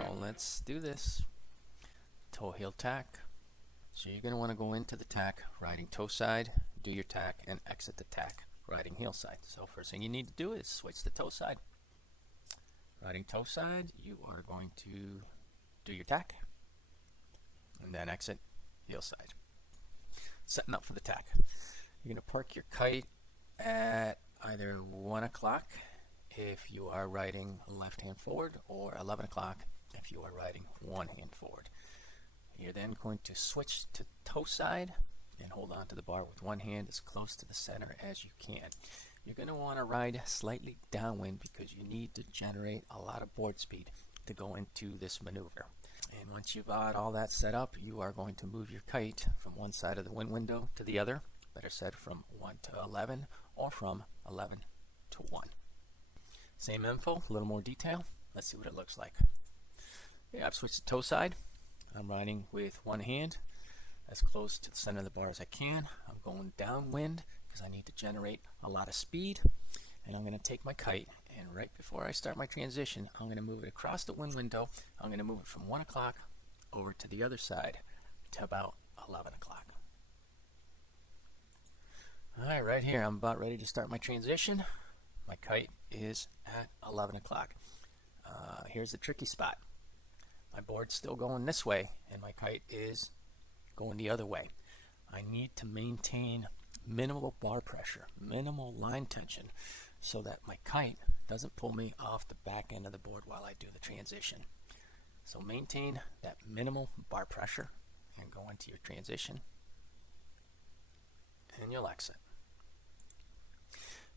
So let's do this. Toe heel tack. So you're going to want to go into the tack riding toe side, do your tack, and exit the tack riding heel side. So first thing you need to do is switch the toe side. Riding toe side, you are going to do your tack and then exit heel side. Setting up for the tack. You're going to park your kite at either 1 o'clock if you are riding left hand forward, or 11 o'clock if you are riding one hand forward. You're then going to switch to toe side and hold on to the bar with one hand as close to the center as you can. You're going to want to ride slightly downwind because you need to generate a lot of board speed to go into this maneuver. And once you've got all that set up, you are going to move your kite from one side of the wind window to the other. Better said, from 1 to 11 or from 11 to 1. Same info, a little more detail. Let's see what it looks like. Yeah, I've switched to toe side. I'm riding with one hand as close to the center of the bar as I can. I'm going downwind because I need to generate a lot of speed. And I'm going to take my kite, and right before I start my transition, I'm going to move it across the wind window. I'm going to move it from 1 o'clock over to the other side to about 11 o'clock. Alright, right here I'm about ready to start my transition. My kite is at 11 o'clock. Here's the tricky spot. My board's still going this way and my kite is going the other way. I need to maintain minimal bar pressure, minimal line tension, so that my kite doesn't pull me off the back end of the board while I do the transition. So maintain that minimal bar pressure and go into your transition, and you'll exit.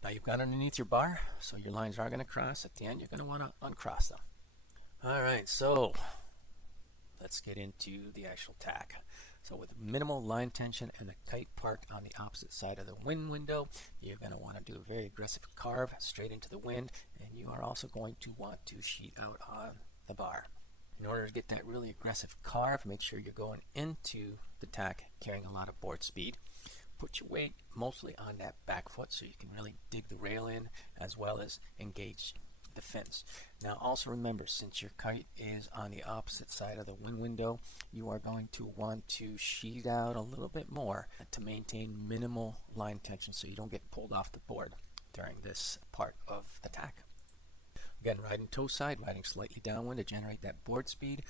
Now you've got underneath your bar, so your lines are going to cross. At the end, you're going to want to uncross them. Alright, so let's get into the actual tack. So with minimal line tension and the kite parked on the opposite side of the wind window, you're going to want to do a very aggressive carve straight into the wind, and you are also going to want to sheet out on the bar. In order to get that really aggressive carve, make sure you're going into the tack carrying a lot of board speed. Put your weight mostly on that back foot so you can really dig the rail in as well as engage the fins. Now also remember, since your kite is on the opposite side of the wind window, you are going to want to sheet out a little bit more to maintain minimal line tension so you don't get pulled off the board during this part of the tack. Again, riding toe side, riding slightly downwind to generate that board speed.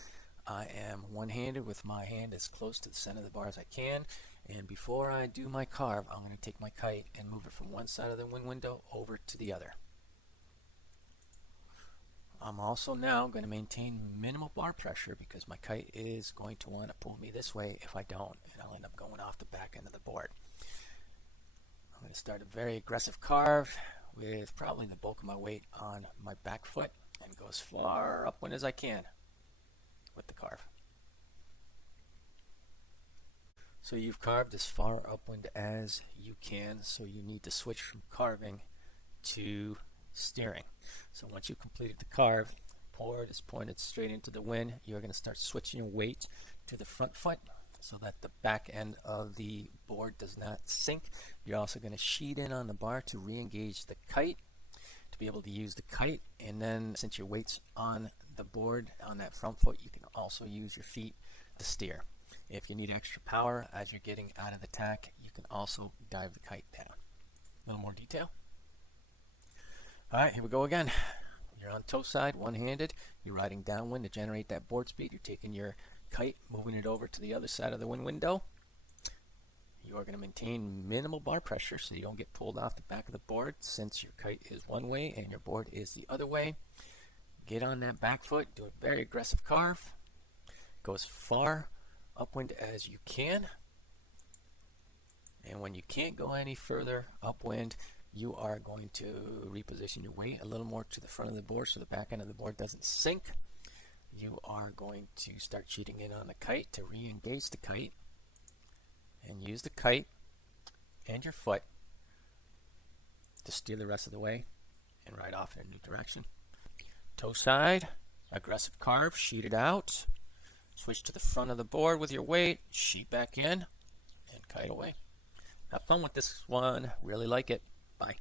I am one-handed with my hand as close to the center of the bar as I can, and before I do my carve, I'm going to take my kite and move it from one side of the wind window over to the other. I'm also now going to maintain minimal bar pressure because my kite is going to want to pull me this way if I don't, and I'll end up going off the back end of the board. I'm going to start a very aggressive carve with probably the bulk of my weight on my back foot and go as far upwind as I can with the carve. So you've carved as far upwind as you can, so you need to switch from carving to steering. So once you've completed the carve, board is pointed straight into the wind, you're going to start switching your weight to the front foot so that the back end of the board does not sink. You're also going to sheet in on the bar to re-engage the kite to be able to use the kite, and then since your weight's on the board on that front foot, you can also use your feet to steer. If you need extra power as you're getting out of the tack, you can also dive the kite down. A little more detail. Alright, here we go again. You're on toe side, one-handed. You're riding downwind to generate that board speed. You're taking your kite, moving it over to the other side of the wind window. You are going to maintain minimal bar pressure so you don't get pulled off the back of the board since your kite is one way and your board is the other way. Get on that back foot, do a very aggressive carve. Go as far upwind as you can. And when you can't go any further upwind, you are going to reposition your weight a little more to the front of the board so the back end of the board doesn't sink. You are going to start cheating in on the kite to re-engage the kite and use the kite and your foot to steer the rest of the way and ride off in a new direction. Toe side, aggressive carve, sheet it out, switch to the front of the board with your weight, sheet back in, and kite away. Have fun with this one, really like it. Bye.